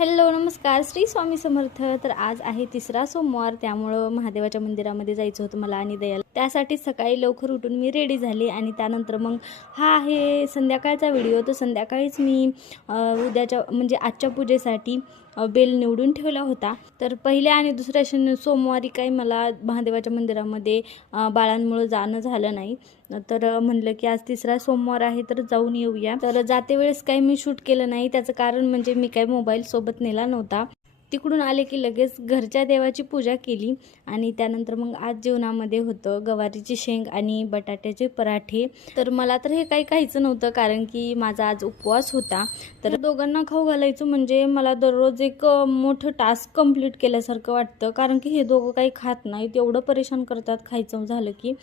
Hello नमस्कार, श्री स्वामी समर्थ. तर आज आहे तिसरा सोमवार, त्यामुळं महादेवाच्या मंदिरामध्ये जायचं होतं मला आणि दयाला. त्यासाठी सकाळी लवकर उठून मी रेडी झाले आणि त्यानंतर मग हा आहे संध्याकाळचा व्हिडिओ. तर संध्याकाळीच मी उद्याच्या म्हणजे आजच्या पूजेसाठी बेल निवडून ठेवला होता. तर पहिल्या आणि दुसऱ्या सोमवारी काही मला महादेवाच्या मंदिरामध्ये बाळांमुळे जाणं झालं नाही. तर म्हणलं की आज तिसरा सोमवार आहे तर जाऊन येऊया. तर जाते वेळेस काही मी शूट केलं नाही. त्याचं कारण म्हणजे मी काही मोबाईल सोबत नेला नव्हता. तिकडून आले की लगेच घरच्या देवाची पूजा केली आणि त्यानंतर मग आज जेवणामध्ये होतं गवारीची शेंग आणि बटाट्याचे पराठे. तर मला तर हे काही खायचं नव्हतं कारण की माझा आज उपवास होता. तर दोघांना खाऊ घालायचं म्हणजे मला दररोज एक मोठं टास्क कंप्लीट केल्यासारखं वाटतं, कारण की हे दोघं काही खात नाहीत. एवढं परेशान करतात खायचं झालं की.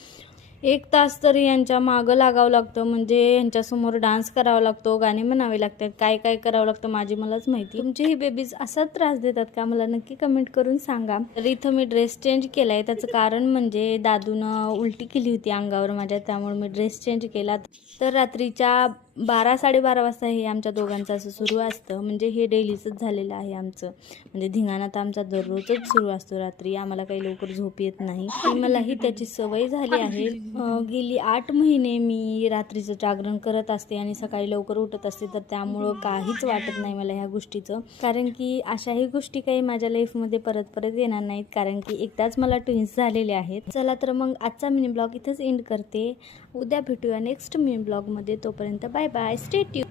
1 तास तरी यांच्या मागं लागावं लागतं, म्हणजे यांच्यासमोर डान्स करावा लागतो, गाणे म्हणावे लागतात, काय काय करावं लागतं माझी मलाच माहिती. तुमची ही बेबीज असा त्रास देतात का मला नक्की कमेंट करून सांगा. तर इथं मी ड्रेस चेंज केला आहे. त्याचं कारण म्हणजे दादूनं उलटी केली होती अंगावर माझ्या, त्यामुळे मी ड्रेस चेंज केला. तर रात्रीच्या 12-12:30 वाजता हे आमच्या दोघांचं असं सुरू असतं. म्हणजे हे डेलीचंच झालेलं आहे आमचं. म्हणजे धिंगाणा तर आमचा दररोजच सुरू असतो रात्री. आम्हाला काही लवकर झोप येत नाही. मलाही त्याची सवय झाली आहे. गेली 8 महिने मी रात्रीचं जागरण करत असते आणि सकाळी लवकर उठत असते. तर त्यामुळं काहीच वाटत नाही मला ह्या गोष्टीचं, कारण की अशाही गोष्टी काही माझ्या लाईफमध्ये परत परत येणार नाहीत, कारण की एकदाच मला ट्विन्स झालेले आहेत. चला तर मग आजचा मिनी ब्लॉग इथंच एंड करते. उद्या भेटूया नेक्स्ट मिनी ब्लॉगमध्ये. तोपर्यंत बाय बाय, स्टे ट्यून.